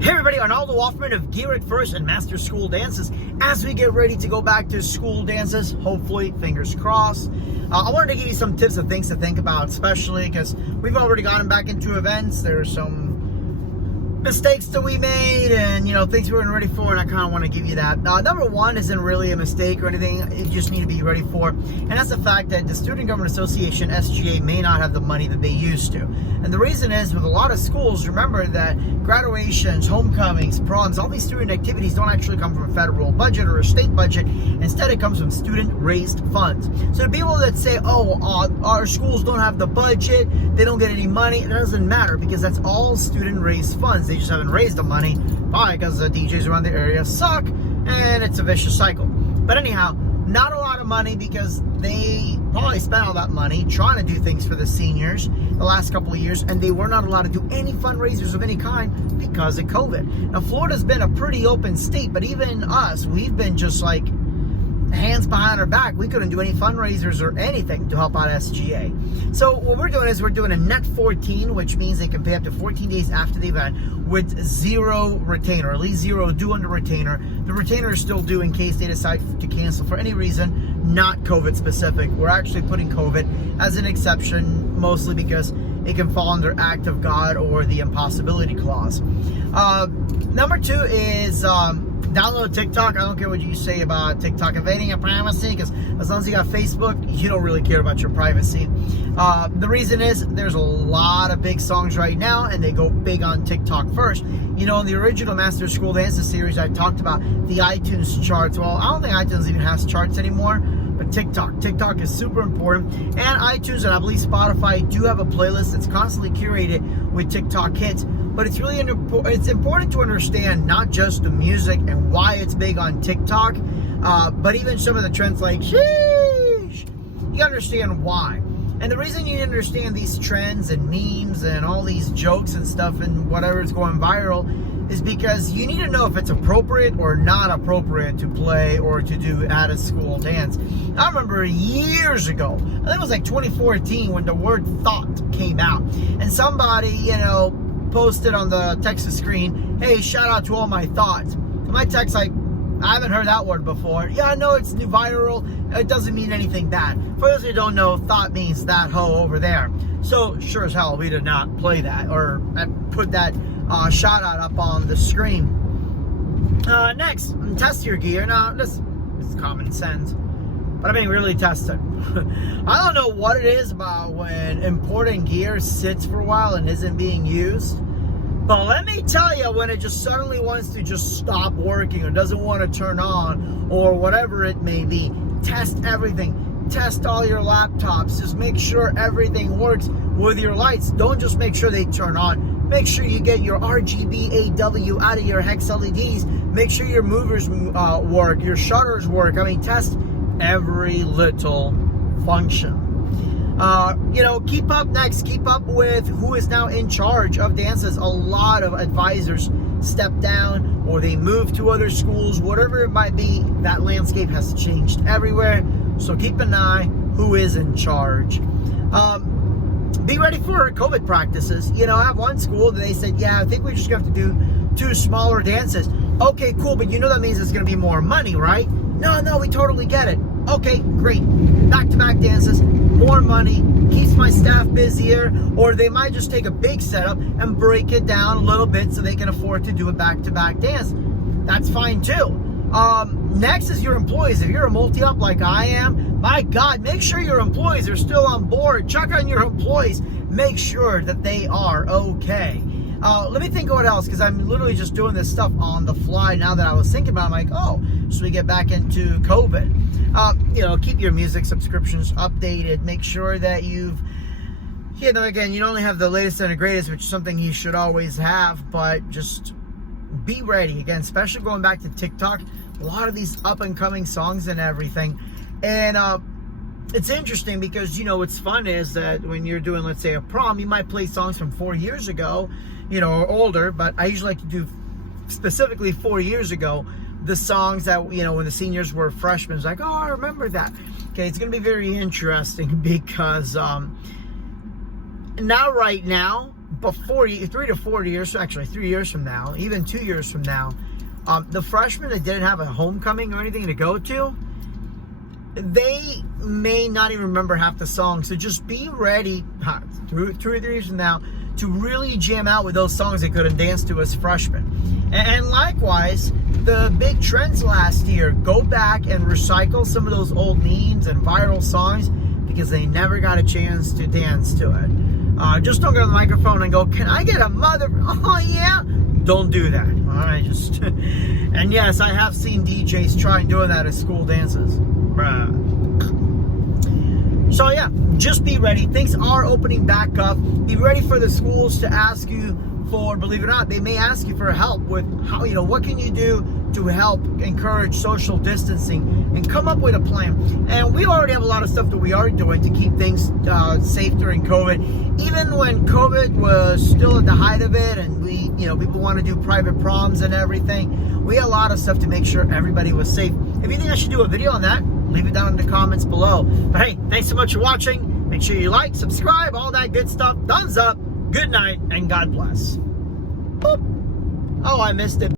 Hey everybody, Arnaldo Hoffman of Gear It First and Master School Dances. As we get ready to go back to school dances, hopefully, fingers crossed, I wanted to give you some tips and things to think about, especially because we've already gotten back into events. There's some mistakes that we made and, things we weren't ready for, and I kind of want to give you that. Number one isn't really a mistake or anything. You just need to be ready for, and that's the fact that the Student Government Association, SGA, may not have the money that they used to. And the reason is, with a lot of schools, remember that graduations, homecomings, proms, all these student activities don't actually come from a federal budget or a state budget. Instead, it comes from student-raised funds. So the people that say, our schools don't have the budget, they don't get any money, it doesn't matter, because that's all student-raised funds. They just haven't raised the money, probably because the DJs around the area suck, and it's a vicious cycle. But anyhow, not a lot of money, because they probably spent all that money trying to do things for the seniors the last couple of years, and they were not allowed to do any fundraisers of any kind because of COVID. Now, Florida's been a pretty open state, but even us, we've been just like hands behind our back. We couldn't do any fundraisers or anything to help out SGA. So what we're doing is we're doing a net 14, which means they can pay up to 14 days after the event with zero retainer, at least zero due under retainer. The retainer is still due in case they decide to cancel for any reason, not COVID specific. We're actually putting COVID as an exception, mostly because it can fall under act of God or the impossibility clause. Number two is download TikTok. I don't care what you say about TikTok invading your privacy, because as long as you got Facebook, you don't really care about your privacy. The reason is there's a lot of big songs right now, and they go big on TikTok first. In the original Master School Dances series, I talked about the iTunes charts. Well, I don't think iTunes even has charts anymore, but TikTok is super important. And iTunes and I believe Spotify do have a playlist that's constantly curated with TikTok hits. But it's really important to understand not just the music and why it's big on TikTok, but even some of the trends like, sheesh, you understand why. And the reason you understand these trends and memes and all these jokes and stuff and whatever is going viral is because you need to know if it's appropriate or not appropriate to play or to do at a school dance. I remember years ago, I think it was like 2014, when the word thought came out, and somebody, posted on the text screen, hey, shout out to all my thoughts. And my text like, I haven't heard that word before. Yeah, I know it's new viral. It doesn't mean anything bad. For those who don't know, thought means that hoe over there. So sure as hell, we did not play that or put that shout out up on the screen. Next, test your gear. Now, this is common sense, but I mean, really test it. I don't know what it is about when important gear sits for a while and isn't being used, but let me tell you, when it just suddenly wants to just stop working or doesn't want to turn on or whatever it may be, test everything. Test all your laptops. Just make sure everything works with your lights. Don't just make sure they turn on. Make sure you get your RGB AW out of your hex LEDs. Make sure your movers work, your shutters work. I mean, test every little function. Keep up with who is now in charge of dances. A lot of advisors step down or they move to other schools, whatever it might be. That landscape has changed everywhere, so keep an eye who is in charge. Be ready for COVID practices. I have one school that they said, yeah, I think we're just going to have to do 2 smaller dances. Okay, cool, but that means it's going to be more money, right? No, we totally get it. Okay, great. Back-to-back dances, more money, keeps my staff busier, or they might just take a big setup and break it down a little bit so they can afford to do a back-to-back dance. That's fine too. Next is your employees. If you're a multi-up like I am, my God, make sure your employees are still on board. Check on your employees. Make sure that they are okay. Let me think of what else, because I'm literally just doing this stuff on the fly now that I was thinking about it. I'm like, so we get back into COVID. Keep your music subscriptions updated. Make sure that again, you don't only have the latest and the greatest, which is something you should always have, but just be ready. Again, especially going back to TikTok, a lot of these up and coming songs and everything. And it's interesting because, what's fun is that when you're doing, let's say, a prom, you might play songs from 4 years ago, or older, but I usually like to do specifically 4 years ago, the songs that, when the seniors were freshmen. It's like, I remember that. Okay, it's going to be very interesting because right now, before 3 to 4 years, actually 3 years from now, even 2 years from now, the freshmen that didn't have a homecoming or anything to go to, they may not even remember half the songs. So just be ready 2 or 3 years from now to really jam out with those songs they couldn't dance to as freshmen. And likewise, the big trends last year, go back and recycle some of those old memes and viral songs because they never got a chance to dance to it. Just don't go to the microphone and go, "Can I get a mother?" Oh yeah. Don't do that. All right, just. And yes, I have seen DJs try doing that at school dances. So yeah, just be ready. Things are opening back up. Be ready for the schools to ask you for, believe it or not, they may ask you for help with how, what can you do to help encourage social distancing, and come up with a plan. And we already have a lot of stuff that we are doing to keep things safe during COVID. Even when COVID was still at the height of it, and people want to do private proms and everything, we had a lot of stuff to make sure everybody was safe. If you think I should do a video on that, leave it down in the comments below. But hey, thanks so much for watching. Make sure you like, subscribe, all that good stuff. Thumbs up, good night, and God bless. Boop. Oh, I missed it.